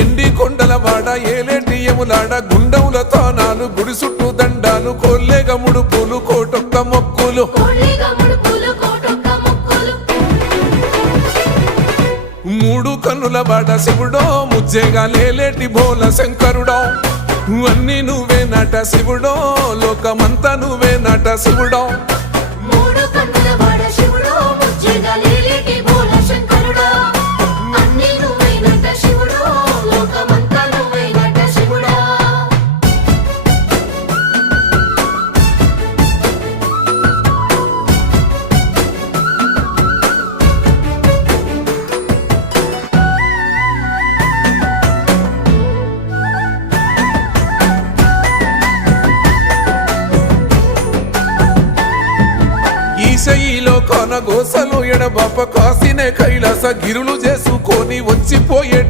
ఎండి కొండల వాడ ఏలేటి యములాడ గుండముల తానాలు గుడి చుట్టూ దండాలు కొల్లేగ ముడుపులు కోటొక్క మొక్కులు మూడు కన్నుల వాడ శివుడో ముజ్జేగా లేలేటి బోల శంకరుడో అన్నీ నువ్వే నట శివుడో లోకమంతా నువ్వే నట శివుడో ఈశయిలో కొన గోసలు ఎడబాప కాసినే కైలాస గిరులు చేసుకొని వచ్చిపోయే